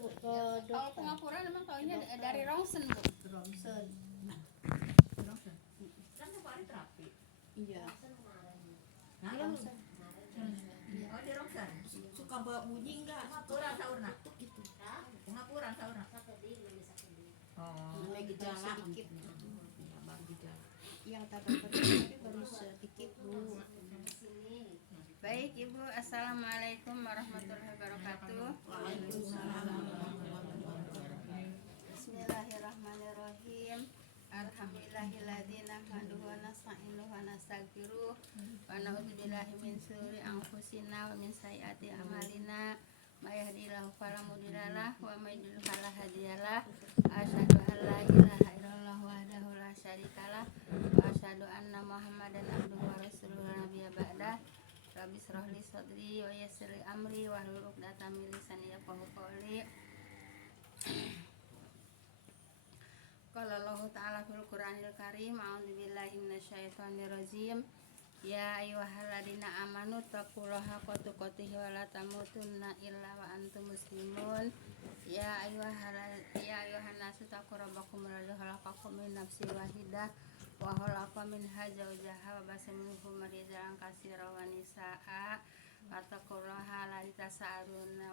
Bu ke Kalau dokter. pengapuran memang taunya dari rongsen Bu. Rongsen. Rongsen. Kan Pak Ari terapi. Iya. Nah, Rongsen. oh di Rongsen. Suka bunyi enggak? Pengapuran saurna. Gitu. Pengapuran saurna. Oh. Namanya gejala sedikit. Ya, baru gejala. Yang tapi baru sedikit Bu. Baik Ibu, assalamualaikum warahmatullahi wabarakatuh. Waalaikumsalam. Bismillahirrahmanirrahim. Alhamdulillahilladzi nahmaduhu wa nasta'inuhu wa nastaghfiruh wa na'udzubillahi min syururi anfusina wa min sayyiati a'malina. May yahdihillahu fala mudhillalah wa may yudhlil fala hadiyalah. Asyhadu an la ilaha illallah wahdahu la syarikalah wa asyhadu anna Muhammadan abduhu wa rasuluhu la nabiyya ba'dah. Rabbi shrah li sadri wa yassir li amri wahlul 'uqdatam min lisani yafqahu qawli. Qala Allah Ta'ala fil Qur'anil Karim, a'udzubillahi minasyaitonir rajim. Ya ayyuhalladzina amanu taqullaha haqqa tuqatih wa la tamutunna illa wa antum muslimun. Ya ayyuhan nasu taqu rabbakum alladzi khalaqakum min nafsin wahidah wa khalaqa minha zawjaha wa basa minhum rijalan katsiran wa nisaa'a wattaqullaha alladzi tasaaluna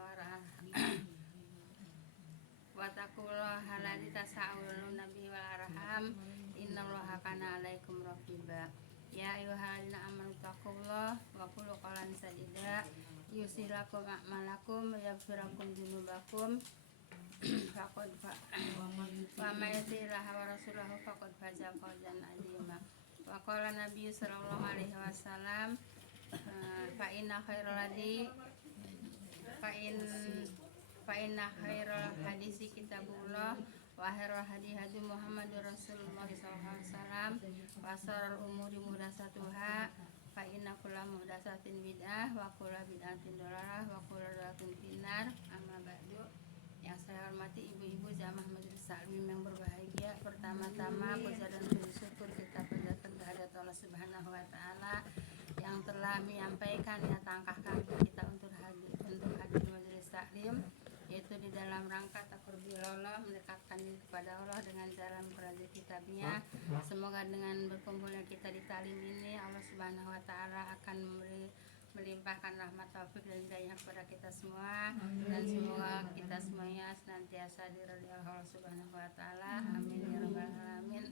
wattaqullaha alladzi tasaaluna bihi wal arham innallaha kana 'alaikum raqiba. Ya ayyuhalladzina amanu taqullaha wa qulu qawlan sadida yuslih lakum a'malakum wa yaghfir lakum dzunubakum faqad wa may yuti'illah wa rasulahu faqad faza fawzan 'azima. Wa qala nabiyyu sallallahu alaihi wasallam fa inna khairal hadisi kitabullah wa khairal hadi hadi Muhammadur Rasulullah sallallahu alaihi wasallam wa syarrul umuri muhdatsatuha fa inna kulla muhdatsatin bid'ah wa kulla bid'atin dhalalah wa kulla dhalalatin finnar. Amma ba'du. Yang saya hormati ibu-ibu jamaah majelis taklim yang berbahagia, pertama-tama puja dan puji syukur kita panjatkan kehadirat Allah Subhanahu wa taala yang telah menyampaikan langkah kaki kita untuk hadir di majelis taklim, yaitu di dalam rangka taqarrubillah, mendekatkan diri kepada Allah dengan jalan mempelajari kitabnya. Semoga dengan berkumpulnya kita di taklim ini Allah Subhanahu wa taala akan melimpahkan rahmat taufik dan hidayah kepada kita semua, dan semoga kita semuanya senantiasa diridhoi Allah Subhanahu wa taala. Amin ya rabbal alamin.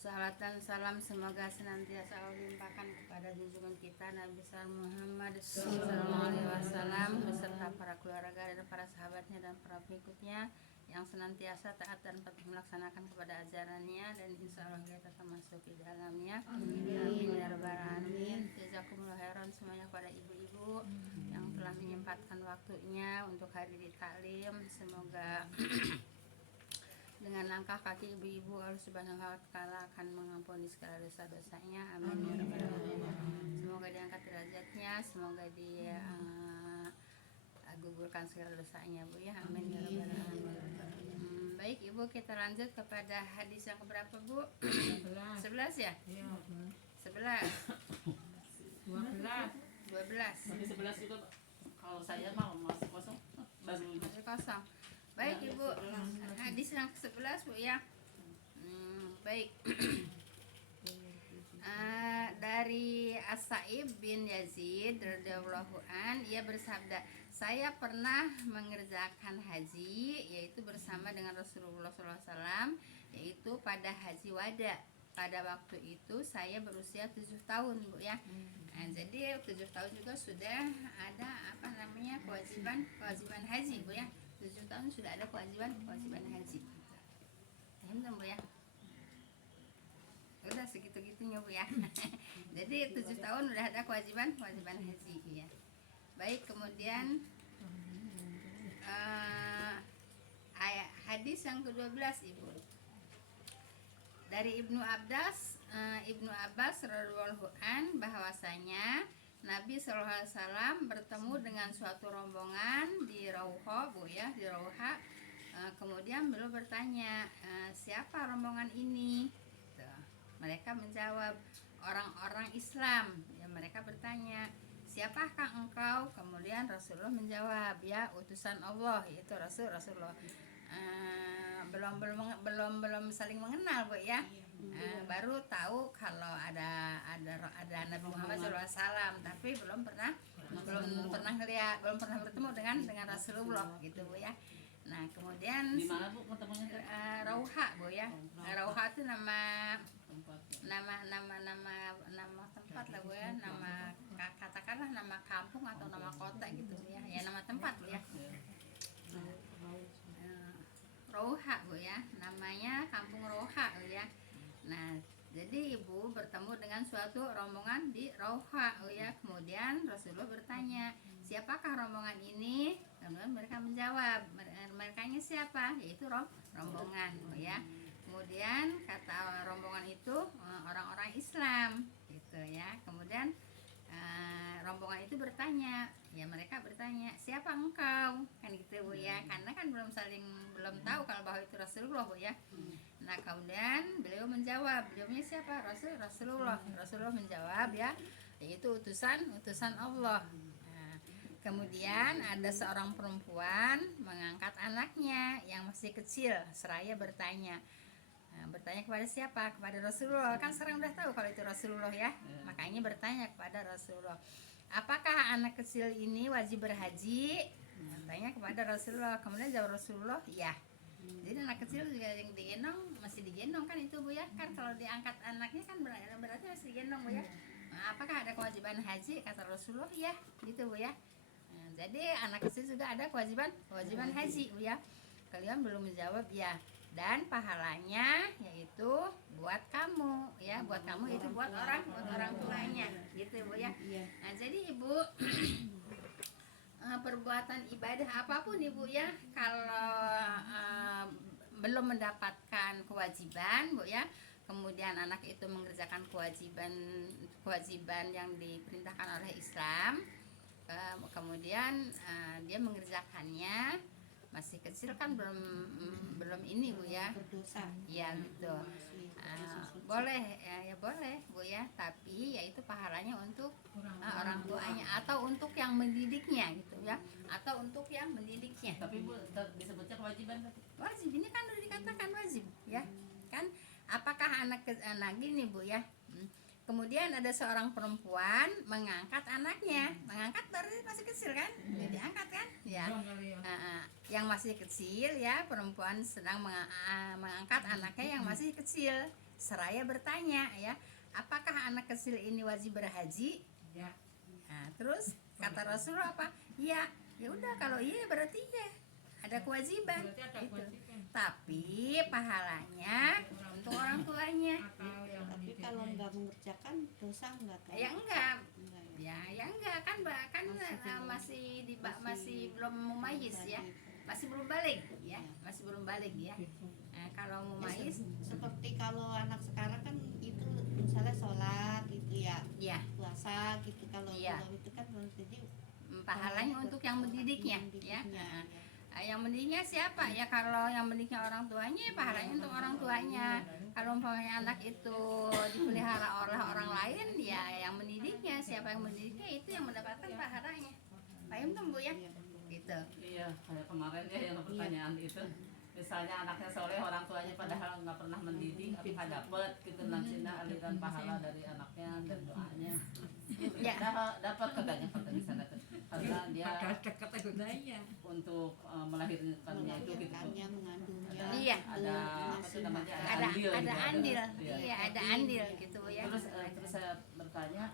Salawat dan salam semoga senantiasa Allah limpahkan kepada junjungan kita Nabi Muhammad sallallahu alaihi wasallam beserta para keluarga dan para sahabatnya dan para pengikutnya yang senantiasa taat dan patuh melaksanakan kepada ajarannya, dan insya Allah kita termasuk di dalamnya. Amin ya rabbal alamin. Jazakumullah khairan semuanya kepada ibu-ibu yang telah menyempatkan waktunya untuk hadir di taklim. Semoga dengan langkah kaki ibu-ibu Allah Subhanahu wa taala akan mengampuni segala dosa-dosanya. Amin ya rabbal alamin. Semoga diangkat derajatnya, semoga dia gugurkan segala dosanya Bu ya. Amin ya rabbal alamin. Baik Ibu, kita lanjut kepada hadis yang keberapa Bu? 11 ya? Iya. 11 12 Tapi 11 itu kalau saya mau masih kosong. masih kosong. Baik Ibu, hadis yang ke-11 Bu ya. Baik. Dari As-Sa'ib bin Yazid radhiyallahu an, ia bersabda, saya pernah mengerjakan haji, yaitu bersama dengan Rasulullah SAW, yaitu pada haji wada. Pada waktu itu saya berusia 7 tahun Bu ya. Nah, jadi 7 tahun juga sudah ada kewajiban haji Bu ya. 7 tahun sudah ada kewajiban haji. Paham Bu ya? Udah segitu-gitunya Bu ya. Jadi 7 tahun udah ada kewajiban haji ya. Baik, kemudian hadis yang ke-12 Ibu. Dari Ibnu Abbas radhiyallahu an, bahwasanya Nabi SAW bertemu dengan suatu rombongan di Rauha Bu ya, di Rauha. Kemudian beliau bertanya, siapa rombongan ini? Mereka menjawab, orang-orang Islam. Ya, mereka bertanya, siapakah engkau? Kemudian Rasulullah menjawab, ya utusan Allah, yaitu Rasulullah. Belum saling mengenal Bu ya. Baru tahu kalau ada Nabi Muhammad SAW, tapi belum pernah ngeliat, belum pernah bertemu dengan Rasulullah gitu Bu ya. Nah kemudian Di mana Bu ketemunya? Rauha Bu ya. Rauha itu nama Tempat. tempat lah Bu ya, katakanlah nama kampung atau nama kota gitu Bu ya. Ya nama tempat Bu ya. Rauha Bu ya, namanya kampung Rauha Bu ya. Nah, jadi ibu bertemu dengan suatu rombongan di Rauha Bu ya. Kemudian Rasulullah bertanya, siapakah rombongan ini? Kemudian mereka menjawab, mereka-nya siapa? Yaitu rombongan Bu ya. Kemudian kata rombongan itu orang-orang Islam gitu ya. Kemudian rombongan itu bertanya, ya mereka bertanya, siapa engkau? Kan gitu Bu ya, karena kan belum tahu kalau bahwa itu Rasulullah Bu ya. Nah kemudian beliau menjawab, beliaunya siapa? Rasulullah menjawab ya, yaitu utusan Allah. Nah, kemudian ada seorang perempuan mengangkat anaknya yang masih kecil, seraya bertanya. Bertanya kepada siapa? Kepada Rasulullah. Kan sekarang udah tahu kalau itu Rasulullah ya. Makanya bertanya kepada Rasulullah, apakah anak kecil ini wajib berhaji? Bertanya kepada Rasulullah. Kemudian jawab Rasulullah, ya. Jadi anak kecil juga yang digendong, masih digendong kan itu Bu ya. Kan kalau diangkat anaknya kan berarti masih digendong Bu ya. Nah, apakah ada kewajiban haji? Kata Rasulullah, ya gitu Bu ya. Nah, jadi anak kecil juga ada kewajiban haji Bu ya. Kalian belum menjawab ya. Dan pahalanya yaitu buat kamu ya, buat kamu itu buat orang tuanya gitu Bu ya. Nah jadi Ibu perbuatan ibadah apapun Ibu ya, kalau belum mendapatkan kewajiban Bu ya, kemudian anak itu mengerjakan kewajiban yang diperintahkan oleh Islam, kemudian dia mengerjakannya, masih kecil kan belum ini Bu ya, berdosa ya gitu. Boleh ya boleh Bu ya, tapi yaitu pahalanya untuk orang tuanya atau untuk yang mendidiknya gitu ya, atau untuk yang mendidiknya. Tapi Bu disebutnya kewajiban tadi. Wajib ini kan udah dikatakan wajib ya kan. Apakah anak gini Bu ya, kemudian ada seorang perempuan mengangkat anaknya, mengangkat berarti masih kecil kan, jadi diangkat kan ya. Yang masih kecil ya, perempuan sedang mengangkat anaknya yang masih kecil, seraya bertanya ya, apakah anak kecil ini wajib berhaji? Nah, terus kata Rasulullah apa? Ya udah kalau iya berarti ya ada kewajiban gitu. Tapi pahalanya untuk orang tuanya. tapi kalau nggak mengerjakan dosa nggak tahu. Ya enggak. Ya enggak kan masih belum mumayyiz ya. Masih belum balik ya. Masih belum balik ya. Nah, kalau mumayyiz Seperti kalau anak sekarang kan itu misalnya sholat gitu ya, ya puasa gitu, kalau Iya. belum itu kan belum jadi pahalanya untuk yang mendidiknya ya. Yang mendidiknya siapa? Ya kalau yang mendidiknya orang tuanya, pahalanya untuk orang tuanya. Kalau umpamanya anak itu dipelihara oleh orang lain, ya yang mendidiknya, siapa yang mendidiknya itu yang mendapatkan pahalanya. Paham tuh Bu ya? Gitu. Iya, kayak kemarin ya yang pertanyaan itu. Misalnya anaknya soleh, orang tuanya padahal nggak pernah mendidik, apakah dapat gitu nantinya aliran pahala dari anaknya dan doanya. Ya. Dapat katanya di sana tuh. Karena dia gunanya. untuk melahirkannya itu gitu. melahirkannya, mengandungnya. Iya. Ada apa tuh namanya? Ada andil. Iya. Iya, ada andil gitu ya. Terus saya bertanya,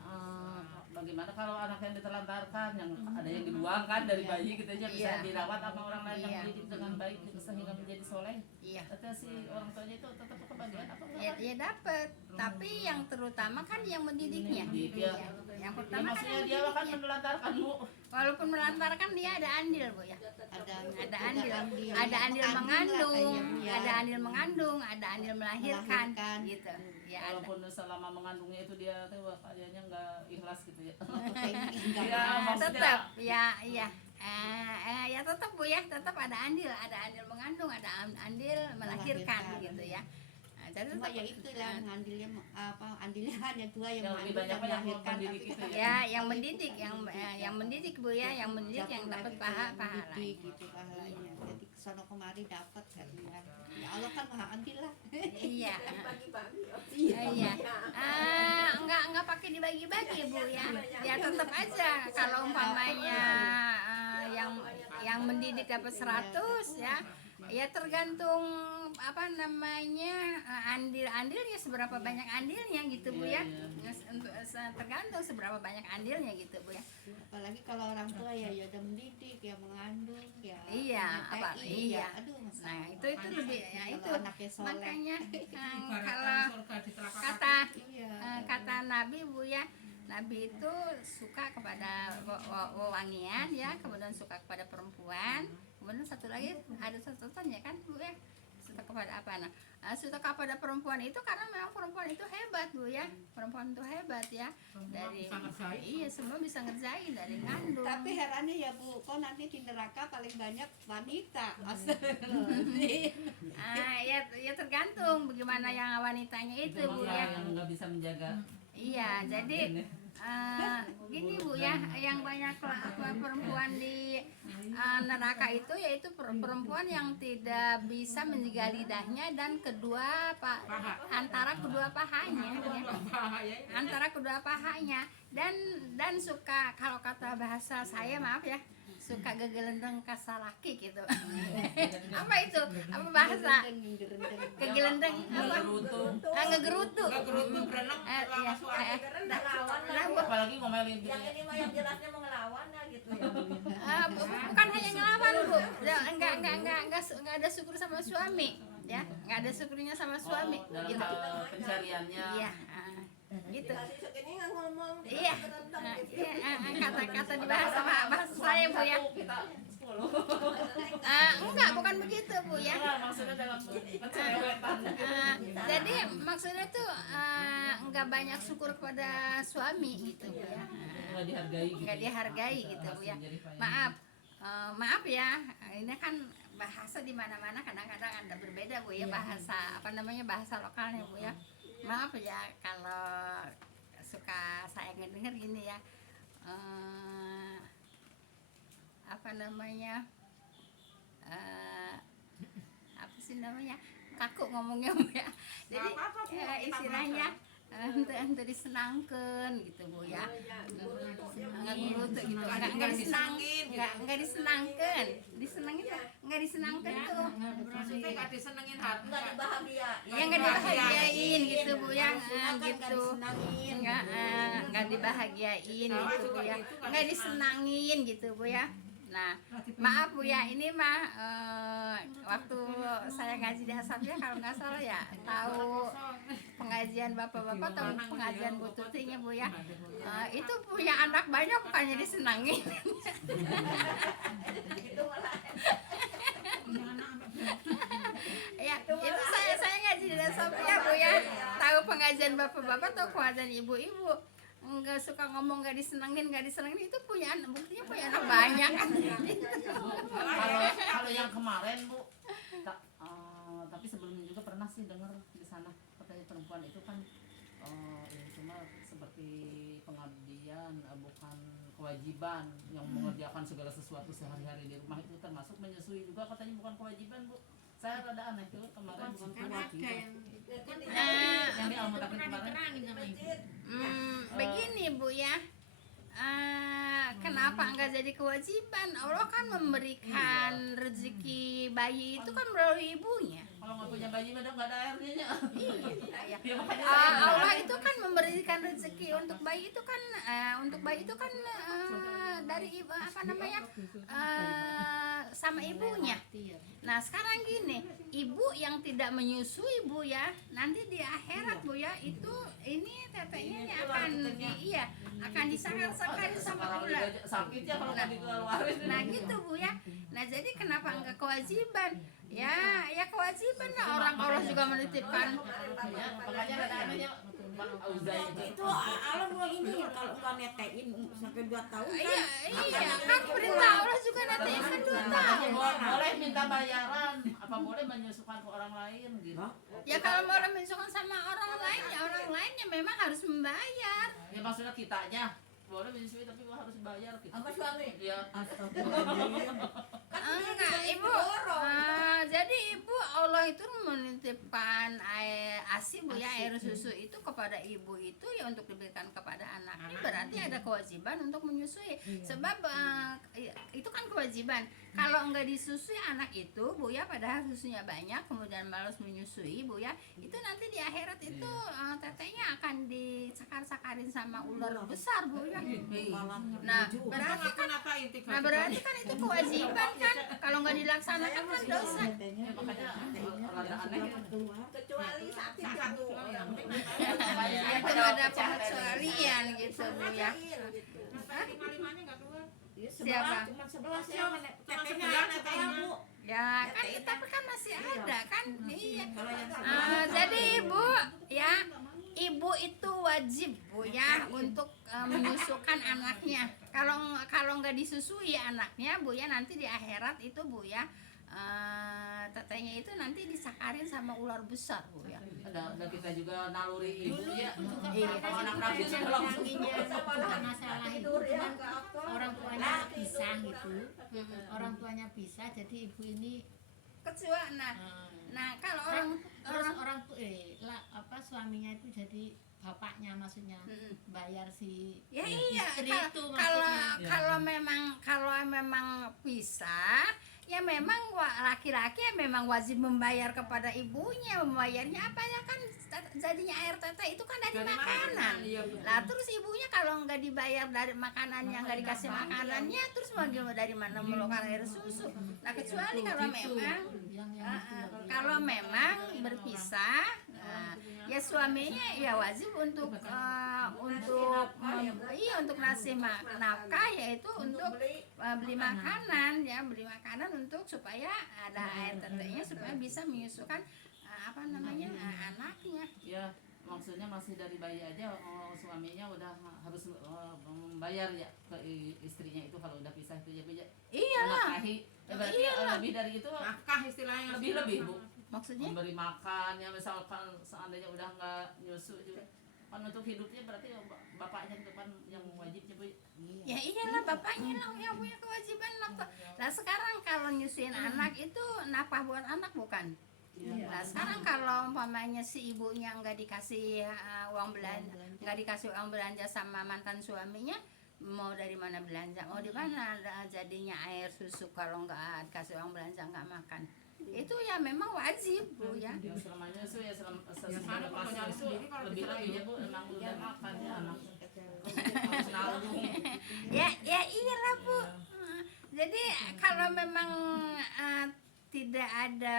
bagaimana kalau anak yang ditelantarkan, yang ada yang dibuang kan dari bayi gitu aja bisa Iya. dirawat sama orang lain yang Iya. mendidik dengan baik gitu, sehingga menjadi soleh. Iya. Kata si orang tuanya itu tetap kebagian apa enggak? Ya dapat, tapi yang terutama kan yang mendidiknya. Mendidik, ya. Yang Ya, pertama kan maksudnya yang dia kan mendidiknya. menelantarkan Bu. Walaupun melantarkan dia ada andil Bu ya. Ada andil mengandung, kayaknya. ada andil mengandung, ada andil melahirkan gitu. Ya ada. Walaupun selama mengandungnya itu dia tuh kayaknya nggak ikhlas gitu ya. Enggak Iya, maksudnya- Tetap ya ya tetap Bu ya, tetap ada andil mengandung, ada andil melahirkan gitu ya. Nah, Cuma ya itulah andilnya andilnya hanya dua yang Yang lebih mengandung banyak dan yang melahirkan, mendidik tapi itu kan Ya, yang mendidik, yang mendidik Bu ya, yang mendidik yang jatuh dapat lagi ke pahala. mendidik gitu pahalanya. Jadi sono kemari dapat katanya. Ya Allah kan maha adil lah. Iya. Bagi-bagi. Iya. Enggak pakai dibagi-bagi Bu ya. Ya tetap aja kalau umpamanya yang mendidik dapat 100 ya. Ya tergantung apa namanya andilnya seberapa banyak andilnya gitu Bu ya. Tergantung seberapa banyak andilnya gitu Bu ya. Apalagi kalau orang tua ya udah mendidik, ya mengandung, ya Iya, apa? menyertai, Iya. ya, aduh masalah. Nah, itu lebih ya Kalau itu anaknya soleh. makanya Ibaratkan kalau surga di telapak kata Iya. kata Nabi Bu ya, Nabi itu suka kepada wewangian ya, kemudian suka kepada perempuan, kemudian satu lagi ada catatannya kan Bu ya, suka kepada apa? Nah, suka kepada perempuan itu karena memang perempuan itu hebat Bu ya, perempuan itu hebat ya, dari bisa ngerjain. iya semua bisa ngerjain dari ngandung. Tapi herannya ya Bu, kok nanti di neraka paling banyak wanita. Astagfirullahaladzim. Ya tergantung bagaimana yang wanitanya itu Bu ya. yang nggak bisa menjaga. Iya, jadi gini Bu ya, yang banyak perempuan di neraka itu yaitu perempuan yang tidak bisa menjaga lidahnya dan antara kedua pahanya ya. Antara kedua pahanya dan suka, kalau kata bahasa saya maaf ya, suka gegelendeng kasalaki gitu. Apa itu? Apa bahasa? Gegelendeng apa? Ngegerutu. Gerutu berenang Iya. Apalagi ngomelin gitu. Yang ini mah yang jelasnya mau ngelawan ya gitu ya. Bukan hanya ngelawan Bu, enggak ada syukur sama suami ya, enggak ada syukurnya sama suami Dalam gitu. hal pencariannya. Iya, gitu. Dikasih segini nggak ngomong. Iya, kata-kata di bahasa saya Bu ya. Kita 10. Enggak, bukan begitu Bu ya. Maksudnya dalam pencerewetan. Jadi maksudnya tuh enggak banyak syukur kepada suami gitu Bu ya. Nggak dihargai gitu. Nggak dihargai gitu Bu ya. Maaf ya, ini kan bahasa di mana-mana kadang-kadang ada berbeda Bu ya, bahasa apa namanya, bahasa lokalnya Bu ya. Maaf ya kalau suka saya ngedenger gini ya, apa namanya, apa sih namanya, kaku ngomongnya Bu ya. Jadi istilahnya ente disenangkan gitu Bu ya. Ngegerutu gitu, enggak disenangin, enggak disenangkan, enggak disenangkan tuh. Maksudnya nggak disenengin hati. Nggak dibahagiain. Ya nggak dibahagiain gitu Bu ya, gitu. Nggak dibahagiain gitu Bu ya, nggak disenangin gitu Bu ya. Nah, maaf Bu ya, ini mah waktu saya ngaji di Asabnya kalau nggak salah ya, tahu pengajian bapak-bapak atau pengajian Bu Tutinya Bu ya, itu punya anak banyak bukannya disenangin. Ya, itu saya ngaji di Asabnya Bu ya, tahu pengajian bapak-bapak atau pengajian ibu-ibu. Nggak suka ngomong nggak disenengin itu punya buktinya punya anak banyak. Kalau yang kemarin Bu, tapi sebelumnya juga pernah sih dengar di sana katanya perempuan itu kan ini cuma seperti pengabdian, bukan kewajiban yang mengerjakan segala sesuatu sehari-hari di rumah, itu termasuk menyusui juga katanya bukan kewajiban Bu. Saya rada aneh tuh kemarin bukan kewajiban. Yang di Al-Mutakin kemarin. Begini Bu ya, kenapa enggak jadi kewajiban? Allah kan memberikan rezeki bayi itu kan melalui ibunya. Kalau nggak punya bayi mah nggak ada airnya. Iya. Ya, makanya saya Allah itu kan memberikan rezeki untuk bayi itu kan dari ibu apa namanya, sama ibunya. Nah sekarang gini, ibu yang tidak menyusui Bu ya, nanti di akhirat Bu ya, itu ini tetenya akan disakar-sakar sama ular. sakit ya kalau nggak dikeluarin. Nah gitu Bu ya. Nah jadi kenapa enggak kewajiban? Ya kewajiban lah, orang Allah juga menitipkan. Ya, makanya ada anehnya Pak Auzai Itu Allah mau ini kalau nggak netein sampai 2 tahun kan. Iya kan perintah Allah juga nanti kan 2 tahun. boleh minta bayaran apa boleh menyusukan ke orang lain gitu. Ya kalau mau menyusukan sama orang lain ya orang lainnya memang harus membayar. Ya maksudnya kitanya boleh menyusui tapi harus bayar gitu. Sama suami. Iya. Enggak, Ibu. Jadi Ibu Allah itu menitipkan air ASI Bu ya, air susu itu kepada ibu itu ya untuk diberikan kepada anaknya, berarti ada kewajiban untuk menyusui. Sebab itu kan kewajiban. Kalau enggak disusui anak itu Bu ya, padahal susunya banyak kemudian malas menyusui Bu ya, itu nanti di akhirat itu tetenya akan disakar-sakarin sama ular besar Bu ya. Nah, berarti kan berarti kan itu kewajiban kan. Kalau nggak dilaksanakan kan dosa. Ya, makanya rada aneh. Kecuali sakit satu orang. Ya itu ada pengecualian gitu Bu ya. Lima-limanya nggak keluar. Siapa? Cuma 11 ya. Tetenya Bu. Ya kan tapi kan masih ada kan. Iya. Kalau yang Jadi Ibu ya, ibu itu wajib Bu ya untuk menyusukan anaknya. Kalau nggak disusui anaknya Bu ya, nanti di akhirat itu Bu ya, tetenya itu nanti disakarin sama ular besar Bu ya. Ada kita juga naluri ibu ya. Iya. Kalau anak nangis itu langsung. Bukan masalah itu, cuman orang tuanya pisah gitu, orang tuanya pisah, jadi ibu ini Kecuali nah kalau orang terus orang suaminya itu jadi bapaknya, maksudnya bayar si ya iya istri kalau itu kalau maksudnya. kalau memang pisah ya memang laki-laki ya memang wajib membayar kepada ibunya. Membayarnya apa ya kan, jadinya air tete itu kan dari makanan. Lah terus ibunya kalau nggak dibayar dari makanannya, nggak dikasih makanannya, terus mau dari mana melukan air susu? Nah kecuali kalau memang berpisah, ya suaminya ya wajib untuk ngasih nafkah, yaitu untuk beli makanan ya, untuk supaya ada air tetenya supaya bisa menyusukan anaknya. Ya, maksudnya masih dari bayi aja suaminya udah harus membayar ya ke istrinya itu kalau udah pisah itu ya Bu ya. Iyalah. Menafkahi. Berarti lebih dari itu nafkah istilahnya lebih Bu. Maksudnya? Memberi makan ya, misalkan seandainya udah nggak nyusu juga kan untuk hidupnya berarti bapaknya ke depan yang wajibnya Bu. Ya iyalah, bapaknya lah yang punya kewajiban nafkah. Nah sekarang kalau nyusuin anak itu nafkah buat anak bukan? Nah sekarang kalau umpamanya si ibunya nggak dikasih uang belanja, nggak dikasih uang belanja sama mantan suaminya, mau dari mana belanja, mau di mana jadinya air susu kalau nggak dikasih uang belanja, nggak makan, itu ya memang wajib Bu ya. Ya selamanya itu ya Biasanya kalau nyari sendiri kalau lebih bisa lagi ya Bu, emang udah makan ya anak harus nabung. Ya iyalah Bu. Jadi kalau memang tidak ada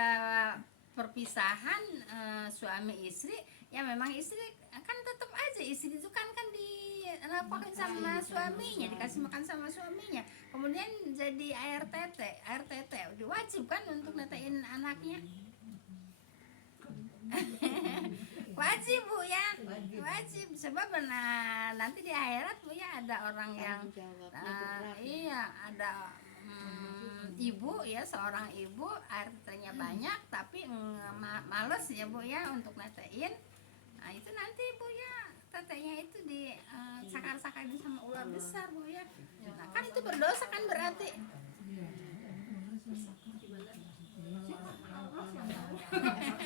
perpisahan suami istri, ya memang istri kan tetap aja istri itu kan dinafkahin sama suaminya, dikasih makan sama suaminya, kemudian jadi air tete wajib kan untuk netein anaknya. Wajib Bu ya, wajib, sebab nanti di akhirat Bu ya ada orang yang ada ibu ya, seorang ibu air tetenya banyak tapi males ya Bu ya untuk netein. Nah itu nanti Bu ya tetenya itu disakar-sakarin sama ular besar Bu ya. Nah kan itu berdosa kan berarti.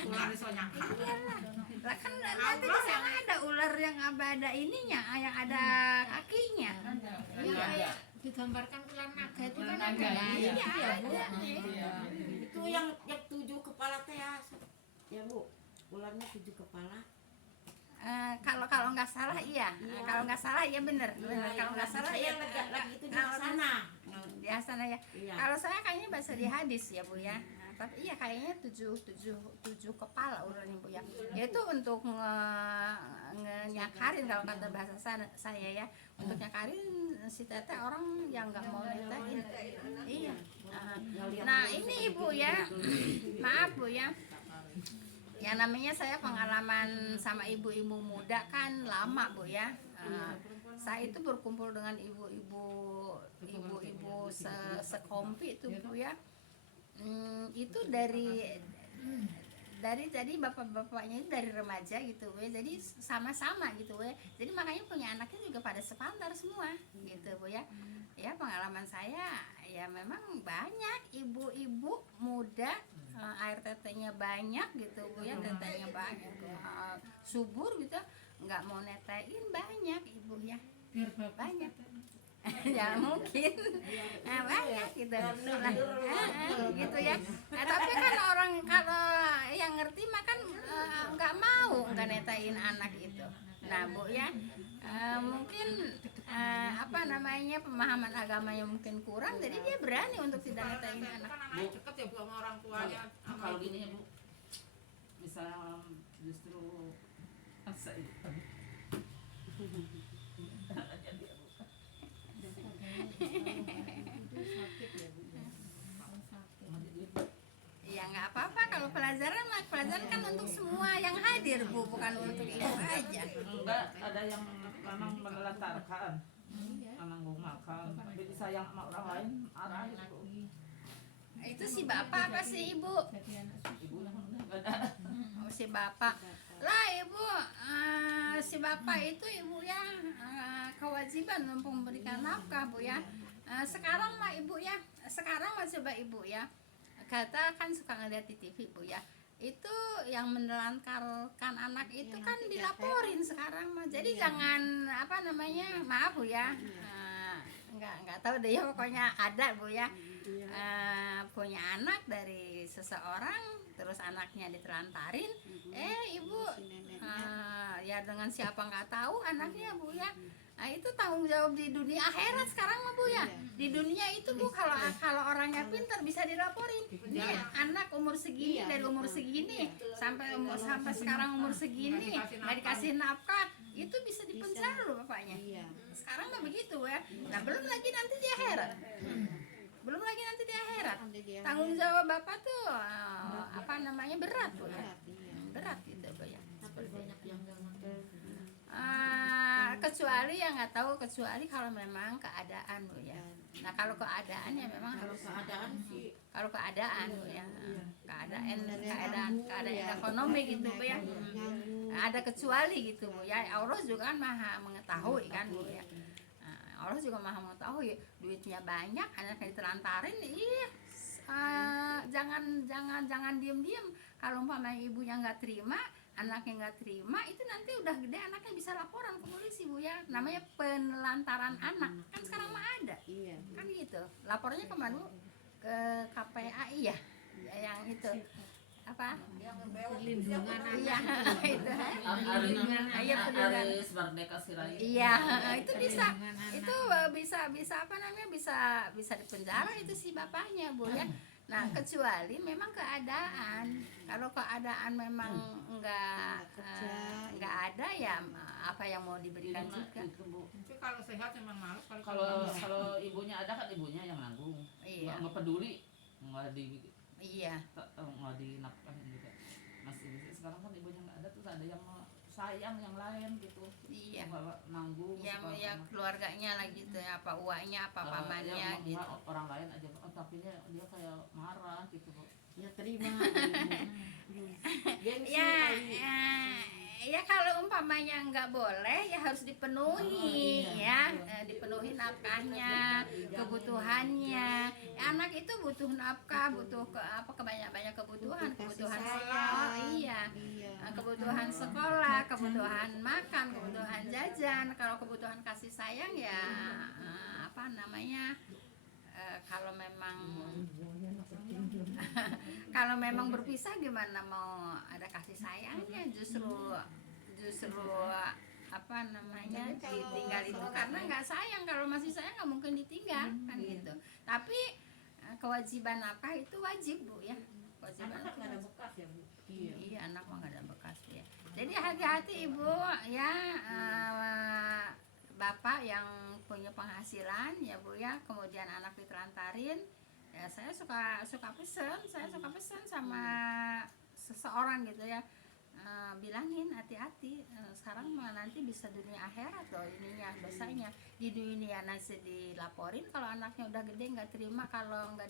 ular isonya. Iyalah. Lah kan nanti di sana ada ular yang ada ininya, yang ada kakinya. Iya, digambarkan ular naga itu kan ada. Iya ada. itu yang 7 kepala teh ya Bu. Ularnya 7 kepala. Kalau nggak salah iya. Kalau nggak salah iya bener. Kalau nggak salah saya iya. lagi itu di sana. Di sana ya. Iya. Kalau saya kayaknya baca di hadis ya Bu ya. Tapi iya kayaknya 7 kepala ularnya Bu ya. Itu untuk nyakarin kalau kata bahasa saya ya. Untuk nyakarin si teteh orang yang nggak mau netein. Iya. Nah ini Ibu ya. Maaf Bu ya. Ya namanya saya pengalaman sama ibu-ibu muda kan lama Bu ya. Saya itu berkumpul dengan ibu-ibu sekompi itu Bu ya. Itu dari tadi bapak-bapaknya itu dari remaja gitu we, jadi sama-sama gitu we, jadi makanya punya anaknya juga pada sepantar semua gitu bu ya. Ya pengalaman saya ya memang banyak ibu-ibu muda air tetenya banyak gitu bu ya, tetenya banyak, subur gitu, nggak mau netein banyak ibu ya, banyak. Ya mungkin banyak gitu lah, gitu ya. Nah, tapi kan orang kalau yang ngerti mah kan nggak mau nggak netain anak itu. Nah bu ya, mungkin apa namanya, pemahaman agamanya mungkin kurang, jadi dia berani untuk tidak netain anak. Kan anaknya deket ya bu sama orang tuanya. sama Kalau ibu. gini ya bu, misalnya justru asa itu Ya nggak apa-apa, kalau pelajaran kan untuk semua yang hadir bu, bukan untuk ibu aja. enggak ada yang memang menelantarkan, menanggung makan, tapi disayang sama orang lain marah itu. Itu si bapak apa si ibu? Ibu yang enggak ada. Oh, si bapak lah ibu, si bapak itu ibu ya kewajiban untuk memberikan nafkah bu ya. Sekarang mah ibu ya, sekarang mah coba ibu ya, kata kan suka ngeliat di TV bu ya, itu yang menelantarkan anak itu kan dilaporin sekarang mah, jadi jangan apa namanya, maaf bu ya, nggak tahu deh ya, pokoknya ada bu ya, punya anak dari seseorang terus anaknya ditelantarin, ibu ya dengan siapa nggak tahu anaknya bu ya. Nah itu tanggung jawab di dunia akhirat sekarang mah bu ya. Di dunia itu bu, kalau orangnya pintar bisa dilaporin. Dia anak umur segini, dari umur segini sampai sekarang umur segini nggak dikasih nafkah, itu bisa dipenjara loh bapaknya. Sekarang mah begitu ya. Nah belum lagi nanti di akhirat. Belum lagi nanti di akhirat. Tanggung jawab bapak tuh apa namanya, berat bu ya. Berat gitu bu ya. Kecuali yang nggak tahu, kecuali kalau memang keadaan bu ya. Nah kalau keadaan ya memang harus, kalau keadaan bu ya, keadaan ekonomi gitu bu ya, ada kecuali gitu bu ya. Allah juga kan maha mengetahui kan bu ya. Allah juga maha mengetahui, duitnya banyak, anaknya ditelantarin, jangan diem. Kalau umpamanya ibunya nggak terima, anaknya nggak terima, itu nanti udah gede anaknya bisa laporan ke polisi bu ya, namanya penelantaran anak, kan sekarang mah ada, kan gitu. Lapornya kemana bu? Ke KPAI ya, yang itu apa? Perlindungan anak. Iya itu Aris Merdeka Sirait. iya itu bisa apa namanya, bisa dipenjara itu si bapaknya bu ya. Nah kecuali memang keadaan, kalau keadaan memang nggak ada ya apa yang mau diberikan juga. Itu bu. Tapi kalau sehat memang males. Kalau ibunya ada kan ibunya yang nanggung. Iya. Nggak peduli, nggak Iya. dinafkahin juga. Masih sekarang kan ibunya nggak ada, terus ada yang sayang yang lain gitu. Iya. Kalau nanggung. Ya keluarganya lah gitu ya, apa uaknya, apa pamannya gitu. Orang lain aja, tapi dia kayak marah gitu. Ya terima. Ya kalau umpamanya nggak boleh ya harus dipenuhi ya, dipenuhi nafkahnya, kebutuhannya. Anak itu butuh nafkah, butuh banyak kebutuhan sekolah, kebutuhan sekolah, kebutuhan makan, kebutuhan jajan. Kalau kebutuhan kasih sayang ya apa namanya, kalau memang berpisah gimana mau ada kasih sayangnya, justru apa namanya, ditinggal itu karena nggak sayang. Kalau masih sayang nggak mungkin ditinggal kan gitu. Tapi kewajiban apa itu wajib bu ya, kewajiban Anak itu nggak ada wajib. bekas ya bu. Iya anak mah nggak ada bekas ya. Jadi hati-hati ibu ya, bapak yang punya penghasilan ya bu ya, kemudian anak ditelantarin ya, saya suka pesen sama seseorang gitu ya, bilangin hati-hati, sekarang mah nanti bisa dunia akhirat loh ininya dosanya. Di dunia nasi dilaporin kalau anaknya udah gede nggak terima, kalau nggak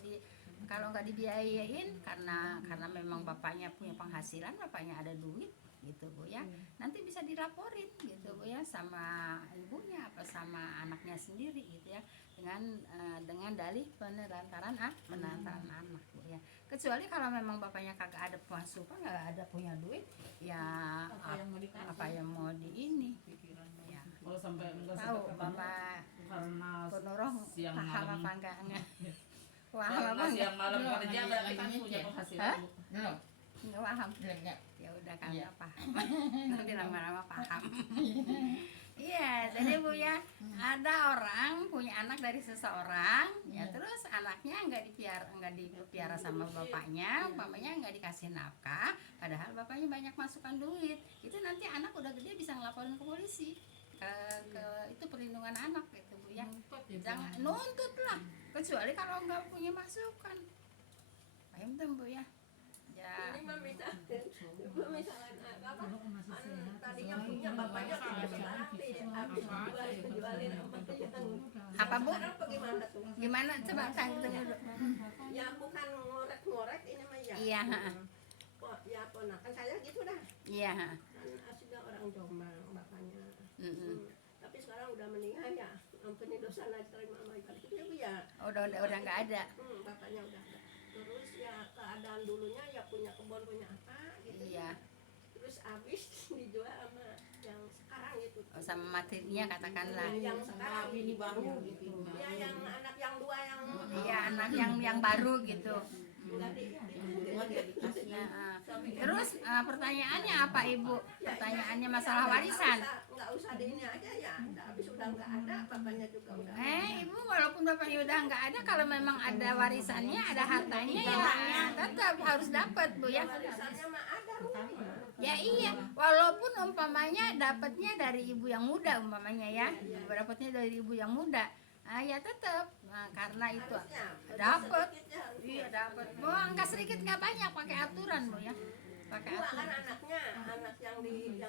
dibiayain karena memang bapaknya punya penghasilan, bapaknya ada duit gitu Bu ya, nanti bisa dilaporin gitu Bu ya sama ibunya apa sama anaknya sendiri gitu ya, dengan dalih penelantaran anak Bu ya. Kecuali kalau memang bapaknya kagak ada pemasukan, nggak ada punya duit ya, apa yang mau di ini ya. Kalau sampai enggak Tahu sampai ketemu Bapak karena Penoroh siang paham malam apa enggak paham karena apa enggak siang malam Belum, kerja lagi- berarti lagi kan mikir. punya penghasilan Bu. Belum, enggak paham. belum. Ya udah kan Iya. nggak paham. Nanti lama-lama paham. Iya, jadi Bu ya, ada orang punya anak dari seseorang, ya terus anaknya nggak dipiara sama bapaknya, umpamanya nggak dikasih nafkah, padahal bapaknya banyak masukkan duit. Itu nanti anak udah gede bisa ngelaporin ke polisi, ke itu perlindungan anak gitu Bu ya. Jangan nuntut lah, kecuali kalau nggak punya masukan. Paham tuh Bu ya? Ya. Ini mah misalkan apa? Tadinya punya bapaknya tidak sekarang habis jualin apa tuh yang Apa Bu? sekarang bagaimana tuh? Gimana coba tanya dulu. Ya bukan ngorek-ngorek ini mah ya. Iya, Ya ponakan saya gitu dah. iya. Kan aslinya orang Jombang bapaknya. Mm-mm. Tapi sekarang udah meninggal ya. Ampuni dosa lah terima sama ibadah itu ya. Udah nggak ada. Bapaknya udah ada. Terus ya keadaan dulunya ya punya kebun punya apa gitu. Iya. Terus habis dijual sama yang sekarang itu. Oh, sama materinya katakanlah. Yang sekarang ini baru gitu. ya yang anak yang dua yang Iya, anak yang baru gitu. enggak Cuma dia dikasih Nah, terus pertanyaannya apa Ibu? Pertanyaannya masalah warisan. Enggak usah di ini aja ya. Habis udah enggak ada, bapaknya juga udah. Ibu walaupun bapaknya udah nggak ada, kalau memang ada warisannya, ada hartanya ya tetap harus dapat Bu ya. Warisannya mah ada rumah. Ya iya, walaupun umpamanya dapatnya dari ibu yang muda umpamanya ya, dapatnya dari ibu yang muda, ya tetap, karena itu dapat, iya dapat. Bu, angka sedikit nggak banyak, pakai aturan Bu ya, pakai Dua kan aturan. anaknya, anak yang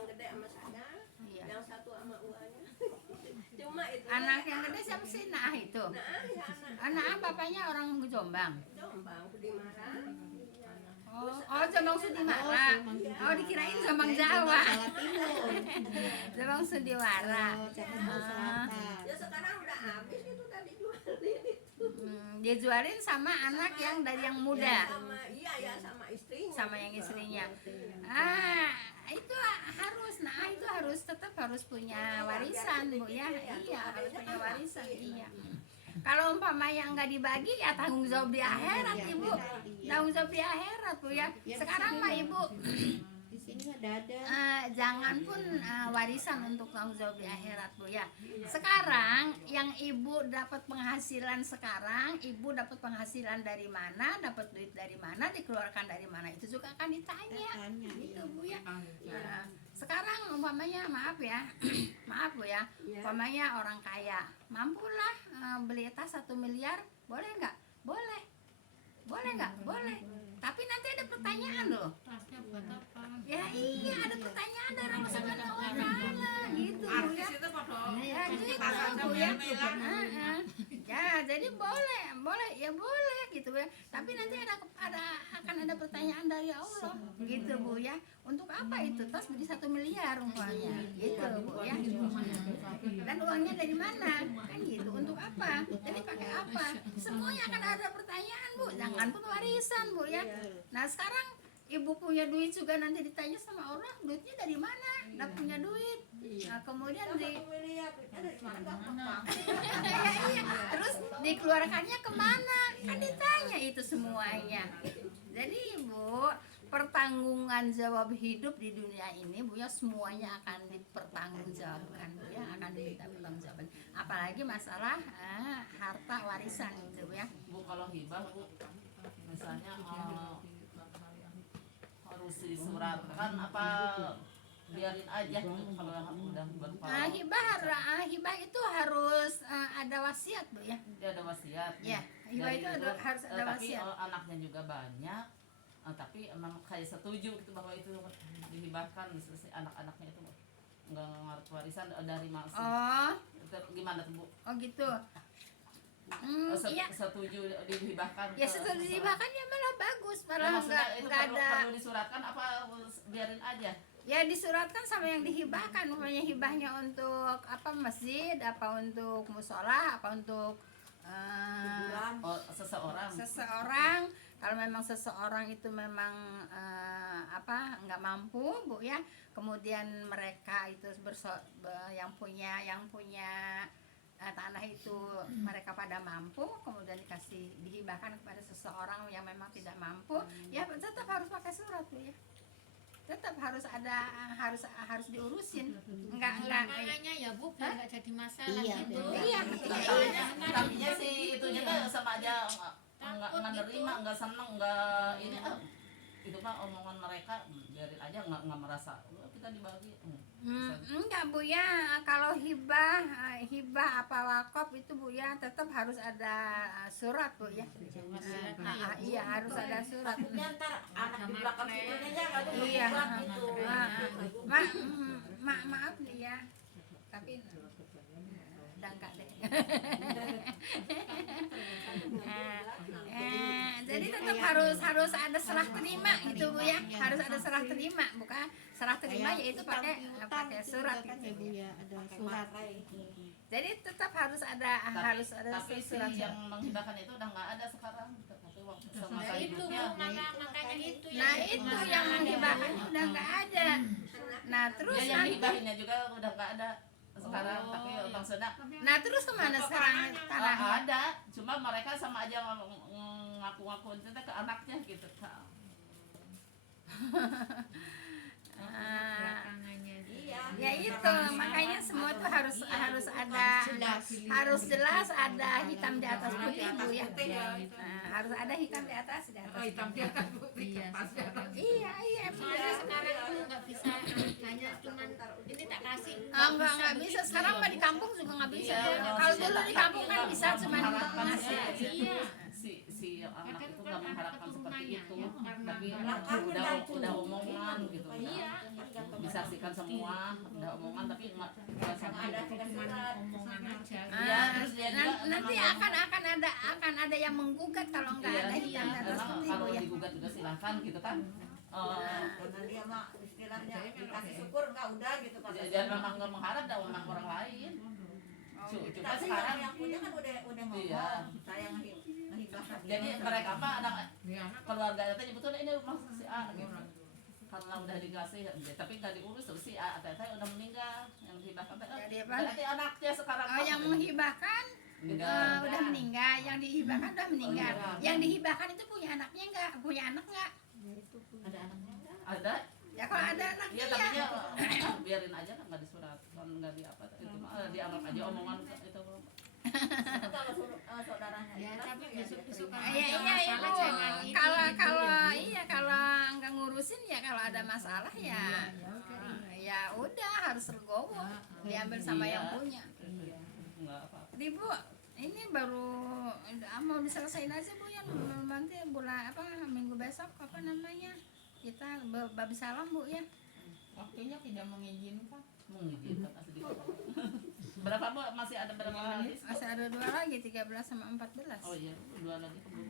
gede sama saya, Iya. yang satu sama uanya. Cuma itu Anak yang gede siapa sih? Nah itu, Nah, ya anak bapaknya orang Jombang. Jombang Budimarah. Oh Jombang Sudimara. Oh dikirain Jombang Jawa. Jombang Sudiwara. Ya sekarang udah habis itu tadi jualin itu. Dia jualin sama anak yang dari yang muda, Sama iya ya sama istrinya. sama yang istrinya. Itu harus tetap harus punya warisan Bu ya. Iya harus punya warisan. Iya. Kalau umpamanya nggak dibagi ya tanggung jawab di akhirat Ibu. Tanggung jawab di akhirat Bu ya. Sekarang mah Ibu di sini ada jangan pun warisan untuk tanggung jawab di akhirat Bu ya. Sekarang yang Ibu dapat penghasilan sekarang, Ibu dapat penghasilan dari mana, dapat duit dari mana, dikeluarkan dari mana, itu juga akan ditanya. Gitu Bu ya. Nah, sekarang umpamanya maaf ya, maaf Bu ya, umpamanya orang kaya mampulah beli tas 1 miliar, boleh nggak? Boleh. Boleh nggak? Boleh. Tapi nanti ada pertanyaan loh. Tasnya buat apa? Ya iya ada pertanyaan dari Allah Subhanahu wa taala gitu Bu Artis ya. itu pada Ya gitu pasang Bu ya. jam-jaman. Ya jadi boleh ya boleh gitu ya. Tapi nanti akan ada pertanyaan dari Allah gitu Bu ya. Untuk apa itu tas beli 1 miliar umpamanya gitu Bu ya. Dan uangnya dari mana? Kan gitu. Untuk apa? Jadi pakai apa? Semuanya akan ada pertanyaan Bu. Jangan pun warisan Bu ya. Nah sekarang Ibu punya duit juga nanti ditanya sama Allah, duitnya dari mana? Nggak punya duit. Nah, kemudian iya. Terus dikeluarkannya kemana? Kan ditanya itu semuanya. Jadi Ibu, pertanggungan jawab hidup di dunia ini Bu ya semuanya akan dipertanggungjawabkan Bu ya, akan diminta pertanggungjawaban. Apalagi masalah harta warisan gitu Bu ya. Bu kalau hibah Bu misalnya harus disuratkan apa biarin aja gitu kalau udah berpahala. Hibah itu harus ada wasiat Bu ya. Dia ada wasiat. Ya, hibah Dari itu harus ada tapi wasiat. anaknya juga banyak. Tapi emang kayak setuju gitu bahwa itu dihibahkan si anak-anaknya itu nggak ngaruh warisan dari masih. Oh, Gimana tuh Bu? oh gitu. Iya. Setuju dihibahkan. Ya setelah dihibahkan ya malah bagus, Ya, malah maksudnya itu nggak ada. perlu disuratkan apa biarin aja? Ya disuratkan sama yang dihibahkan, umpamanya hibahnya untuk apa masjid, apa untuk musola, apa untuk Oh, seseorang. seseorang. Kalau memang seseorang itu memang apa nggak mampu Bu ya, kemudian mereka itu yang punya tanah itu mereka pada mampu, kemudian dihibahkan kepada seseorang yang memang tidak mampu, ya tetap harus pakai surat Bu ya, tetap harus diurusin, enggak Makanya ya Bu, biar nggak jadi masalah Iya, gitu. iya Tapi sih itunya tuh sama aja nggak nerima, nggak seneng, nggak ini itu mah omongan mereka biarin aja, nggak merasa kita dibagi. Enggak Bu ya, kalau hibah apa wakaf itu Bu ya tetap harus ada surat Bu ya. Iya harus ada surat. Takutnya ntar anak di belakang situnya aja nggak ada Iya. buat gitu. Maaf nih ya, tapi udah enggak deh. Jadi tetap harus ada serah terima gitu Bu ya, harus ada serah terima, bukan serah terima yaitu pakai surat Kan gitu. Bu ya, ada surat. Jadi tetap harus ada Tapi si surat. yang menghibahkan itu udah nggak ada sekarang. Tapi waktu semasa Nah, itu Bu, hidupnya makanya itu Nah itu yang menghibahkan udah nggak ada. Nah terus ya yang nanti, dihibahinnya juga udah nggak ada sekarang. Tapi maksudnya nah terus kemana sekarang tanahnya? ada, cuma mereka sama aja ngaku-ngaku itu ke anaknya gitu. Belakangannya. Iya. Ya itu makanya semua tuh harus jelas ada hitam di atas putih Bu ya. Putih ya itu. Harus ada hitam di atas Oh, hitam di atas putih, Iya, kertas di atas. Iya Soalnya sekarang itu nggak bisa, hanya cuman ini tak kasih. nggak bisa sekarang mah di kampung juga nggak bisa. Kalau dulu di kampung kan bisa cuma ngasih. Iya. Si anak Kan itu kan nggak anak mengharapkan seperti keturunannya, itu, ya, karena tapi belakang udah omongan gitu. Iya. Disaksikan semua, udah omongan tapi nggak sampai. Cuman omongan aja. Iya, terus dia juga Nanti memang akan ada yang menggugat kalau nggak iya, ada hitam di atas memang putih Bu kalau ya. digugat juga silahkan gitu kan. Karena dia mah istilahnya dikasih syukur nggak udah gitu kata. Dia memang nggak mengharap dah orang lain. Cuma Tapi sekarang yang punya kan udah ngomong, Iya. saya ngehibahkan. jadi mereka apa anak Iya, anak keluarga itu nyebutnya ini rumah si A gitu. Karena udah dikasih, tapi nggak diurus terus si A ternyata udah meninggal, yang dihibahkan Jadi apa? berarti anaknya sekarang Yang menghibahkan udah meninggal, yang dihibahkan udah meninggal. Yang dihibahkan itu punya anaknya nggak? Punya anak nggak? Ada anaknya. ada. Ya kalau ada anaknya Iya, tapi ya biarin aja lah, nggak disurat, nggak di apa itu mah dianggap aja omongan itu. Kalau saudaranya. Ya, tapi besok-besok kalau Iya ada iya masalah Ibu. jangan ini, Kalau nggak ngurusin ya kalau ada masalah ya ya udah harus legowo, diambil sama Iya. yang punya. Nggak apa-apa. Ibu ini baru mau diselesain aja Bu ya, nanti bulan minggu besok namanya kita babi salam Bu ya. Waktunya tidak mengizinkan. Mengizinkan asli. Berapa Bu? Masih ada berapa hadis? Masih ada 2 lagi, 13 sama 14. Oh iya, 2 lagi belum.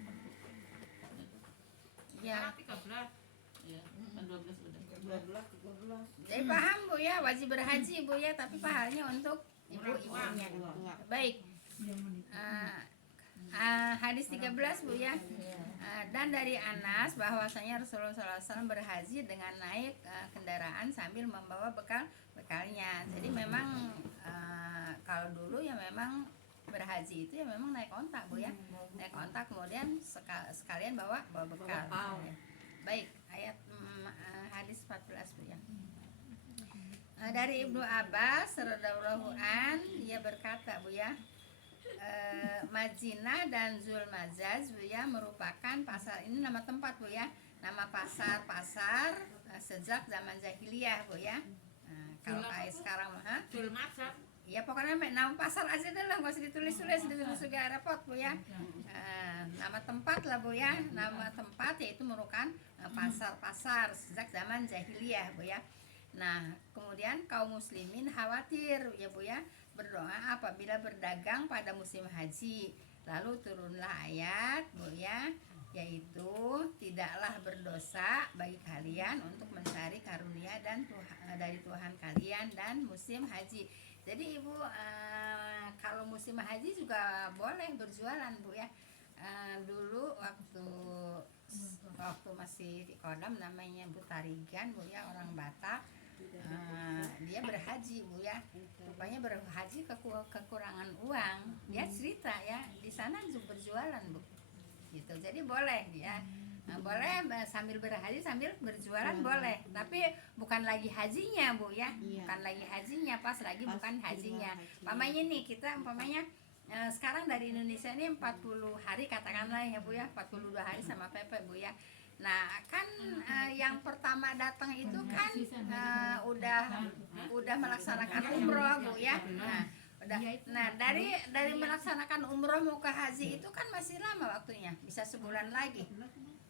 Ya. anak 13. Iya, kan 12 udah. 12, 13. Jadi paham Bu ya, wajib berhaji Bu ya, tapi pahalanya untuk ibu-ibunya. Baik. Hadis 13 Bu ya. Dan dari Anas bahwasanya Rasulullah SAW berhaji dengan naik kendaraan sambil membawa bekalnya. Jadi memang kalau dulu ya memang berhaji itu ya memang naik onta Bu ya. Naik onta kemudian sekalian bawa bekal. Ya. Baik, ayat hadis 14 Bu ya. Dari Ibnu Abbas radhiyallahu an, dia berkata Bu ya, Madinah dan Zulmazaz Bu ya merupakan pasar, ini nama tempat Bu ya, nama pasar sejak zaman jahiliyah Bu ya. Kalau kayak sekarang mah Jul masak. Ya pokoknya nama pasar aja deh lah, nggak usah ditulis-tulis juga repot Bu ya. Nama tempat lah Bu ya, nama tempat yaitu merupakan pasar-pasar sejak zaman jahiliyah Bu ya. Nah kemudian kaum muslimin khawatir ya Bu ya, berdoa apabila berdagang pada musim haji. Lalu turunlah ayat Bu ya, yaitu tidaklah berdosa bagi kalian untuk mencari karunia dan dari Tuhan kalian dan musim haji. Jadi Ibu kalau musim haji juga boleh berjualan Bu ya. Dulu waktu masih di Kodam namanya Bu Tarigan Bu ya, orang Batak. Dia berhaji Bu ya, rupanya berhaji kekurangan uang. Dia cerita ya, di sana juga berjualan Bu gitu. Jadi boleh ya, boleh sambil berhaji sambil berjualan boleh, tapi bukan lagi hajinya Bu ya, bukan lagi hajinya, pas lagi bukan hajinya. Umpamanya nih kita sekarang dari Indonesia ini 40 hari katakanlah ya Bu ya, 42 hari sama PP Bu ya. Nah kan yang pertama datang itu kan udah melaksanakan umroh Bu ya. Nah dari melaksanakan umroh mau ke haji itu kan masih lama waktunya, bisa sebulan lagi.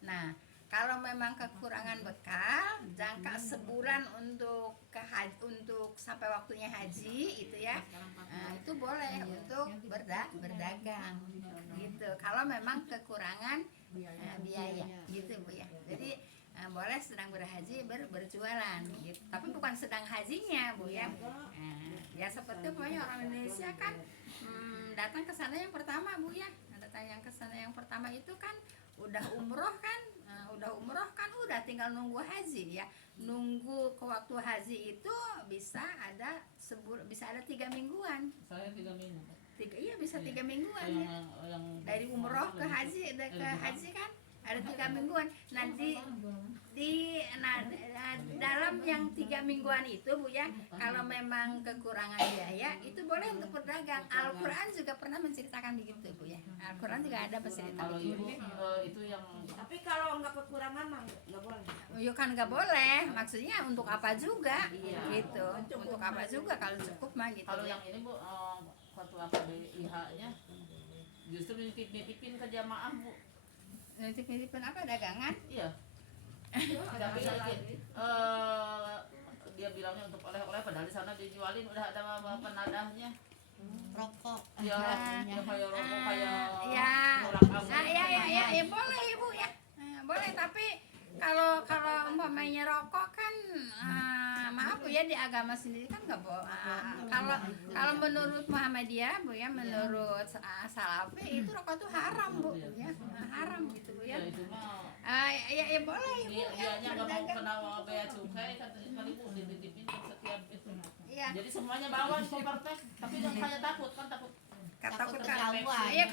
Nah kalau memang kekurangan bekal, jangka sebulan untuk sampai waktunya haji itu ya, itu boleh untuk berdagang gitu. Kalau memang kekurangan biaya gitu Bu ya. Jadi boleh sedang berhaji berjualan gitu. Tapi bukan sedang hajinya Bu ya. Ya seperti pokoknya orang Indonesia kan datang ke sana yang pertama Bu ya. Datang yang ke sana yang pertama itu kan udah umroh kan, udah tinggal nunggu haji ya. Nunggu ke waktu haji itu bisa ada 3 mingguan. Saya 3 minggu. Iya bisa 3 mingguan ya. Dari umroh ke haji kan ada 3 mingguan. Nah dalam yang 3 mingguan itu Bu ya, kalau memang kekurangan biaya itu boleh untuk berdagang. Al-Quran juga pernah menceritakan begitu Bu ya. Al-Quran juga ada bercerita Kalau begitu. itu yang Tapi kalau nggak kekurangan mah nggak boleh. Ya kan nggak boleh, maksudnya untuk apa juga gitu. Untuk apa juga kalau cukup mah gitu. kalau Ya. yang ini Bu, waktu APBIH-nya justru nitipin ke jamaah Bu. Nitip-nitipin apa, dagangan? Iya. Tapi dia bilangnya untuk oleh-oleh, padahal di sana dijualin udah ada penadahnya. Rokok. Ya, ya kayak rokok kayak Ya. orang kamu. Ya boleh Ibu ya. Boleh, tapi kalau umpamanya rokok kan maaf Bu ya, di agama sendiri kan nggak boleh. Kalau menurut Muhammadiyah Bu ya, menurut Salafi itu rokok itu haram Bu ya, haram gitu Bu ya. Ya itu mah. Ya boleh Bu ya, Dianya nggak mau berdagang. kena bea cukai kan kali Bu dititipin setiap itu. Iya. Jadi semuanya bawa di koper teh, tapi hanya takut Takut ketahuan. Iya,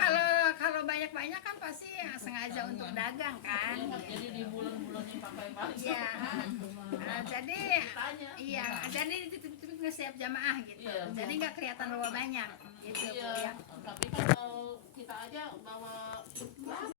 kalau banyak kan pasti sengaja untuk dagang kan. Jadi di bulan-bulan yang pakai baju. Iya. Jadi Tanya. iya, jadi dititip-titip ke setiap jamaah gitu. Iya. Jadi nggak kelihatan bawa banyak gitu Bu Iya, ya. tapi kan kita aja bawa